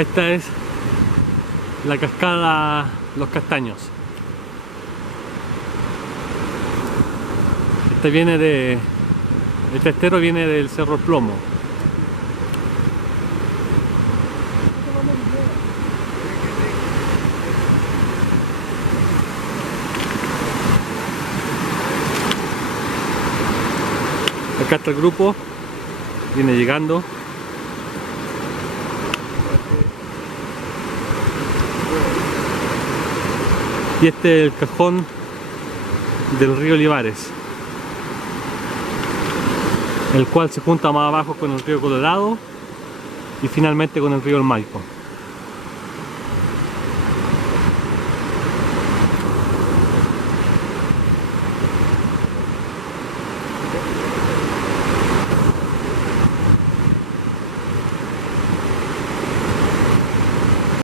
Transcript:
Esta es la cascada Los Castaños. Este estero viene del Cerro Plomo. Acá está el grupo, viene llegando. Y este es el cajón del río Olivares, el cual se junta más abajo con el río Colorado y finalmente con el río El Maipo.